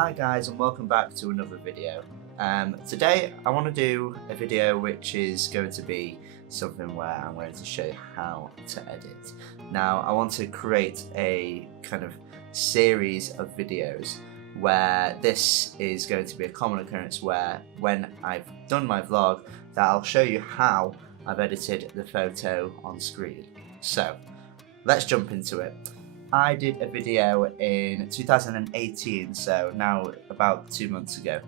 Hi guys, and welcome back to another video. Today I want to do a video which is going to be something where I'm going to show you how to edit. Now I want to create a kind of series of videos where this is going to be a common occurrence, where when I've done my vlog that I'll show you how I've edited the photo on screen. So let's jump into it. I did a video in 2018, so now about 2 months ago,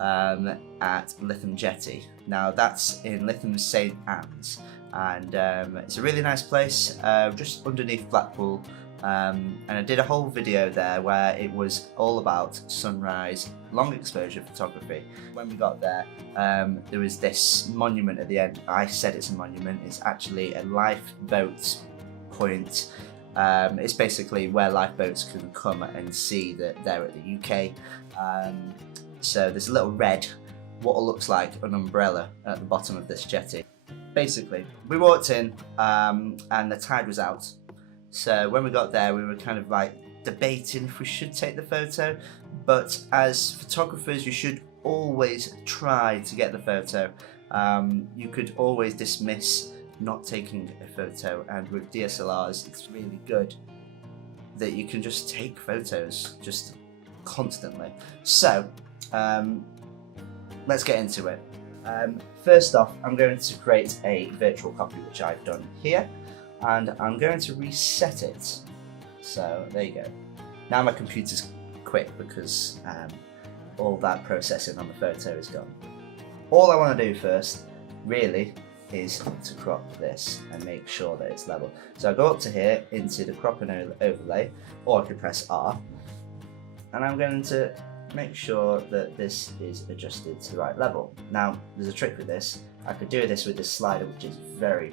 at Lytham Jetty. Now that's in Lytham St Anne's, and it's a really nice place, just underneath Blackpool, and I did a whole video there where it was all about sunrise, long exposure photography. When we got there, there was this monument at the end. I said it's a monument, it's actually a lifeboat point. It's basically where lifeboats can come and see that they're at the UK. So there's a little red, what looks like an umbrella at the bottom of this jetty. Basically, we walked in and the tide was out. So when we got there, we were kind of like debating if we should take the photo. But as photographers, you should always try to get the photo. You could always dismiss not taking a photo, and with DSLRs it's really good that you can just take photos just constantly. So let's get into it. First off, I'm going to create a virtual copy, which I've done here, and I'm going to reset it. So there you go. Now my computer's quick because all that processing on the photo is gone. All I want to do first really is to crop this and make sure that it's level. So I go up to here into the crop and overlay, or I could press R, and I'm going to make sure that this is adjusted to the right level. Now there's a trick with this. I could do this with this slider, which is very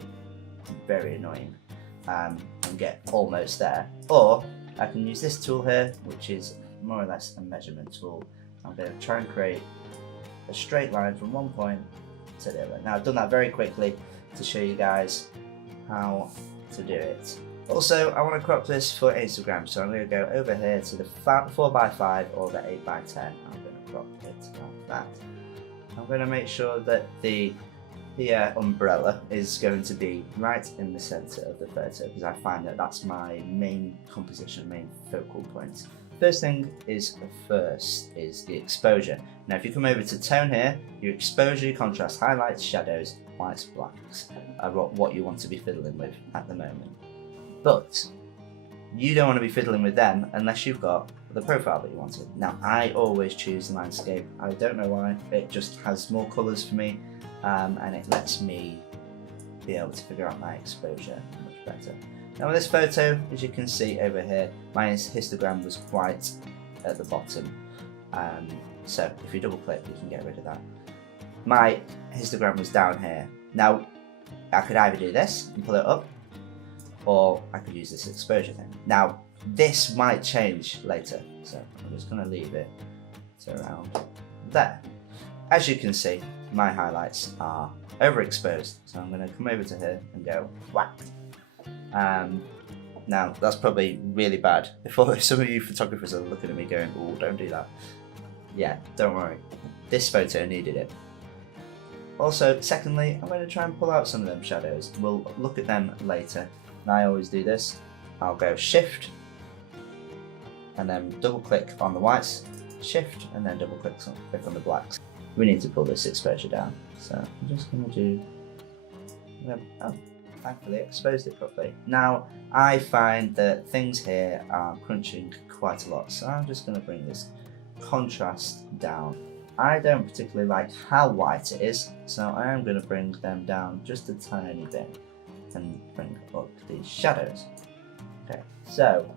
annoying, and get almost there, or I can use this tool here, which is more or less a measurement tool. I'm going to try and create a straight line from one point to the other. Now I've done that very quickly to show you guys how to do it. Also, I want to crop this for Instagram, so I'm going to go over here to the 4x5 or the 8x10. I'm going to crop it like that. I'm going to make sure that the umbrella is going to be right in the center of the photo, because I find that that's my main composition, main focal point. First thing is the exposure. Now if you come over to tone here, your exposure, your contrast, highlights, shadows, whites, blacks are what you want to be fiddling with at the moment. But you don't want to be fiddling with them unless you've got the profile that you wanted. Now I always choose landscape. I don't know why, it just has more colours for me, and it lets me be able to figure out my exposure much better. Now with this photo, as you can see over here, my histogram was quite at the bottom, so if you double click you can get rid of that. My histogram was down here. Now I could either do this and pull it up, or I could use this exposure thing. Now this might change later, so I'm just going to leave it to around there. As you can see, my highlights are overexposed, so I'm going to come over to here and go whack. Now that's probably really bad. If some of you photographers are looking at me going, oh, don't do that. Yeah, don't worry. This photo needed it. Also, secondly, I'm going to try and pull out some of them shadows. We'll look at them later. And I always do this. I'll go Shift, and then double click on the whites, Shift, and then double click on the blacks. We need to pull this exposure down. So I'm just going to do, oh, thankfully exposed it properly. Now I find that things here are crunching quite a lot, so I'm just going to bring this contrast down. I don't particularly like how white it is, so I am going to bring them down just a tiny bit and bring up these shadows. Okay, so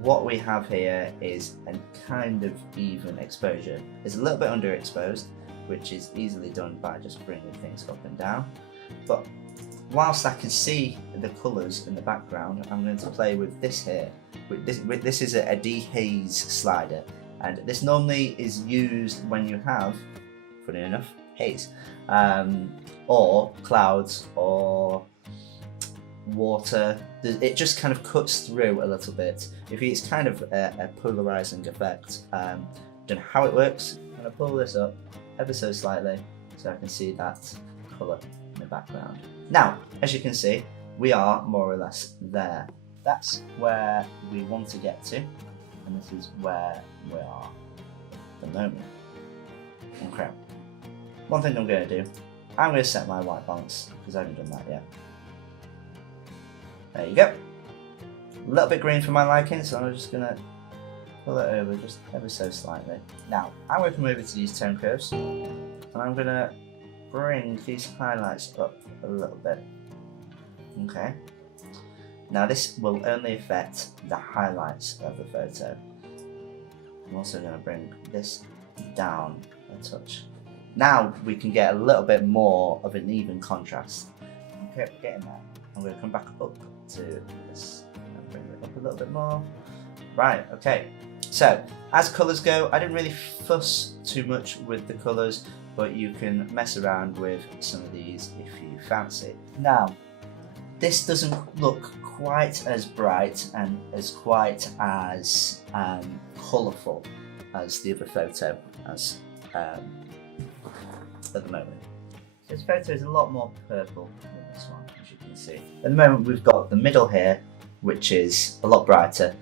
what we have here is a kind of even exposure. It's a little bit underexposed, which is easily done by just bringing things up and down. But whilst I can see the colours in the background, I'm going to play with this here. This is a dehaze slider, and this normally is used when you have, funny enough, haze, or clouds, or water. It just kind of cuts through a little bit. If it's kind of a polarizing effect, don't know how it works. I'm going to pull this up ever so slightly so I can see that colour in the background. Now, as you can see, we are more or less there. That's where we want to get to, and this is where we are at the moment. Okay. One thing I'm going to do, I'm going to set my white balance because I haven't done that yet. There you go. A little bit green for my liking, so I'm just going to pull it over just ever so slightly. Now, I'm going to come over to these tone curves, and I'm going to bring these highlights up a little bit. Okay. Now this will only affect the highlights of the photo. I'm also going to bring this down a touch. Now we can get a little bit more of an even contrast. Okay, getting there. I'm going to come back up to this and bring it up a little bit more. Right, okay. So, as colours go, I didn't really fuss too much with the colours, but you can mess around with some of these if you fancy. Now, this doesn't look quite as bright and quite as colourful as the other photo as at the moment. This photo is a lot more purple than this one, as you can see. At the moment we've got the middle here, which is a lot brighter,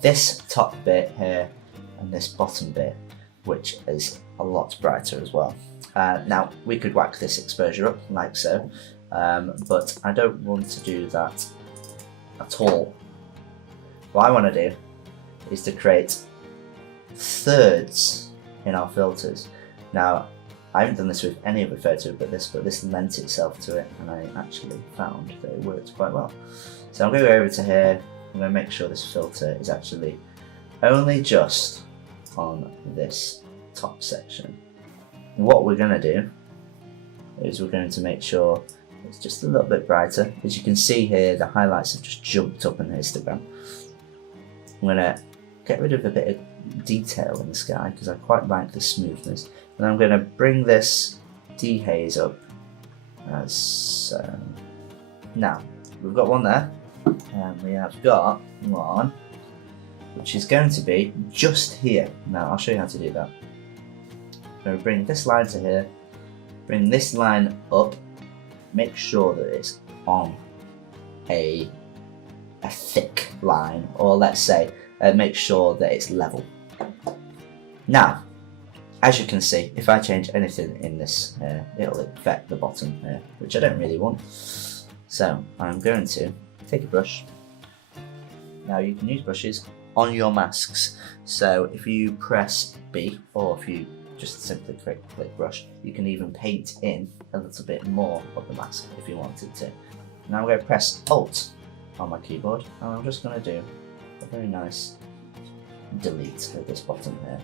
this top bit here, and this bottom bit, which is a lot brighter as well. Now we could whack this exposure up like so, but I don't want to do that at all. What I want to do is to create thirds in our filters. Now I haven't done this with any other photo but this lent itself to it, and I actually found that it worked quite well. So I'm going to go over to here. I'm going to make sure this filter is actually only just on this top section. What we're going to do is we're going to make sure it's just a little bit brighter. As you can see here, the highlights have just jumped up in the histogram. I'm going to get rid of a bit of detail in the sky because I quite like the smoothness. And I'm going to bring this dehaze up as so. Now, we've got one there, and we have got one which is going to be just here. Now, I'll show you how to do that. I'm going to bring this line to here, bring this line up, make sure that it's on a thick line, or let's say make sure that it's level. Now, as you can see, if I change anything in this here, it'll affect the bottom here, which I don't really want. So I'm going to take a brush. Now you can use brushes on your masks. So if you press B, or if you just simply click brush, you can even paint in a little bit more of the mask if you wanted to. Now I'm going to press Alt on my keyboard, and I'm just going to do a very nice delete of this bottom here.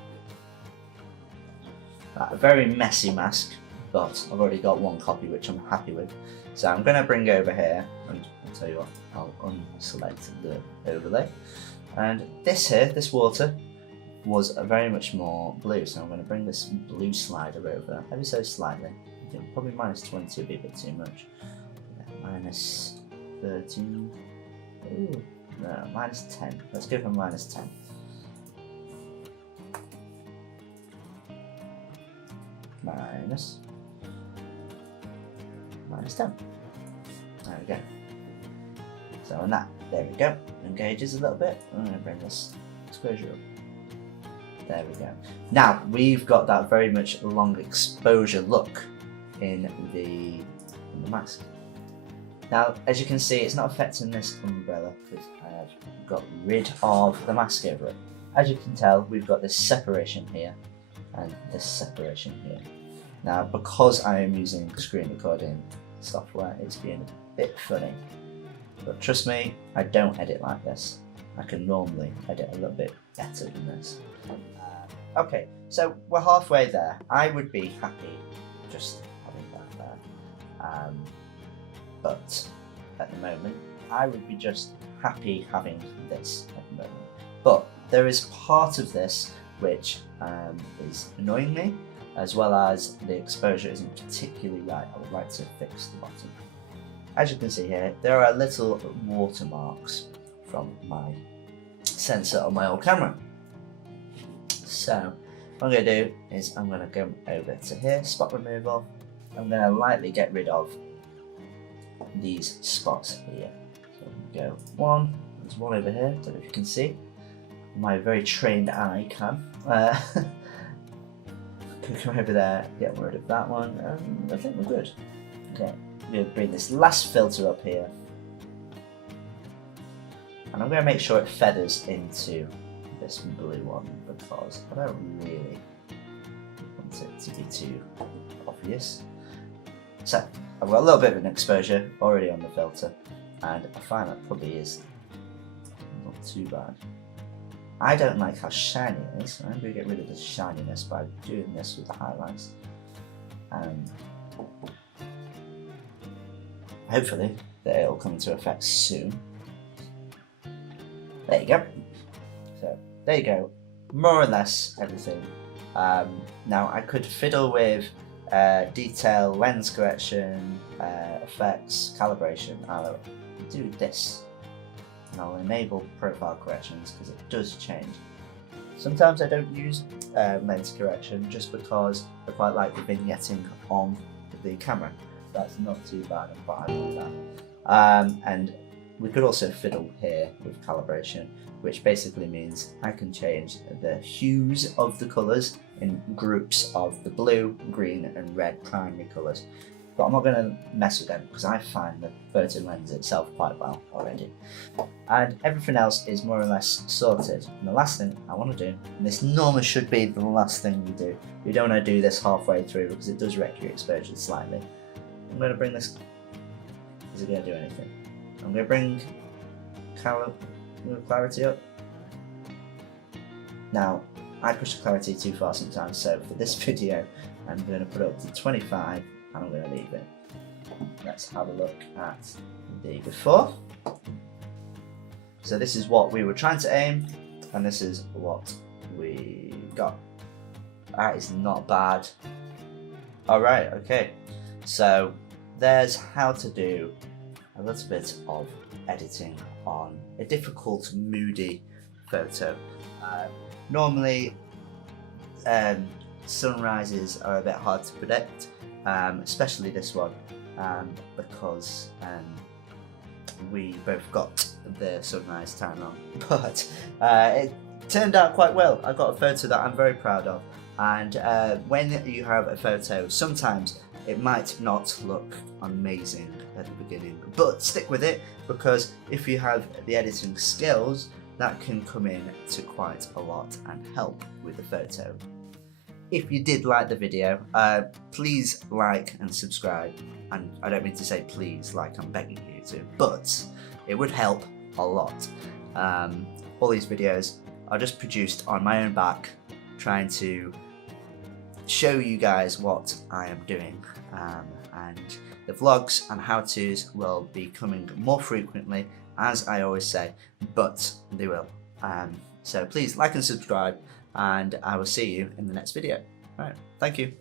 A very messy mask, but I've already got one copy which I'm happy with. So I'm going to bring over here, and I'll tell you what, I'll unselect the overlay. And this here, this water, was very much more blue, so I'm going to bring this blue slider over ever so slightly. I think probably -20 would be a bit too much. -13. Ooh, no, -10. Let's go for -10. -10. There we go. So on that, there we go. Engages a little bit. I'm going to bring this exposure up. There we go. Now we've got that very much long exposure look in the mask. Now, as you can see, it's not affecting this umbrella because I have got rid of the mask over it. As you can tell, we've got this separation here and this separation here. Now, because I am using screen recording software, it's being a bit funny. But trust me, I don't edit like this. I can normally edit a little bit better than this. Okay, so we're halfway there. I would be happy just having that there. But at the moment, I would be just happy having this at the moment. But there is part of this which is annoying me, as well as the exposure isn't particularly right. I would like to fix the bottom. As you can see here, there are little watermarks from my sensor on my old camera. So what I'm going to do is I'm going to go over to here, spot removal. I'm going to lightly get rid of these spots here. So go one, there's one over here, don't know if you can see. My very trained eye can. Come over there, get rid of that one, and I think we're good. Okay, I'm going to bring this last filter up here. And I'm going to make sure it feathers into this blue one because I don't really want it to be too obvious. So I've got a little bit of an exposure already on the filter, and I find that probably is not too bad. I don't like how shiny it is, so I'm going to get rid of the shininess by doing this with the highlights. Hopefully it'll come into effect soon. There you go. So there you go, more or less everything. Now I could fiddle with detail, lens correction, effects, calibration. I'll do this and I'll enable profile corrections because it does change. Sometimes I don't use lens correction just because I quite like the vignetting on the camera. That's not too bad, I'm quite happy with that. And we could also fiddle here with calibration, which basically means I can change the hues of the colours in groups of the blue, green and red primary colours. But I'm not going to mess with them because I find the photo lens itself quite well already. And everything else is more or less sorted. And the last thing I want to do, and this normally should be the last thing you do, you don't want to do this halfway through because it does wreck your exposure slightly. I'm going to bring this, is it going to do anything? I'm going to bring clarity up. Now, I push the clarity too far sometimes, so for this video, I'm going to put it up to 25 and I'm going to leave it. Let's have a look at the before. So this is what we were trying to aim, and this is what we got. That is not bad. Alright, okay. So there's how to do a little bit of editing on a difficult, moody photo. Normally, sunrises are a bit hard to predict, especially this one, because we both got the sunrise time wrong. But it turned out quite well. I got a photo that I'm very proud of, and when you have a photo, sometimes it might not look amazing at the beginning, but stick with it because if you have the editing skills, that can come in to quite a lot and help with the photo. If you did like the video, please like and subscribe. And I don't mean to say please like I'm begging you to, but it would help a lot. All these videos are just produced on my own back, trying to show you guys what I am doing, and the vlogs and how-tos will be coming more frequently, as I always say, but they will. So please like and subscribe, and I will see you in the next video. Right, thank you.